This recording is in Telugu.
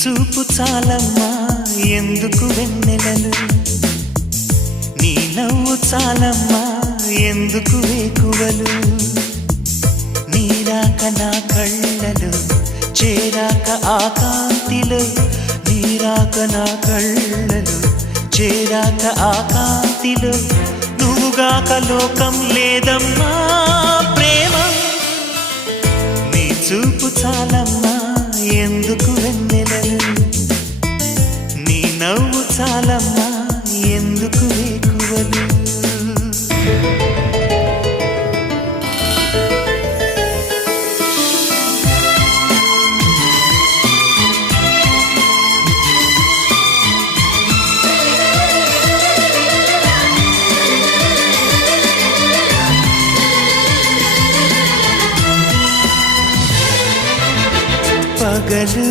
చూపు చాలమ్మా ఎందుకు వెన్నెలలు, నీ నవ్వు చాలమ్మా ఎందుకు వేకువలు, నీరాక నా కళ్ళలు చేరాక ఆ కాంతిలో, నీరాక నా కళ్ళలు చేరాక ఆ కాంతిలో, నువ్వుగాక లోకం లేదమ్మా ప్రేమ. నీ చూపు చాలమ్మా ఎందుకు వెన్నెలలు, నీ నవ్వు చాలమ్మా ఎందుకు వేకువలు. పగలు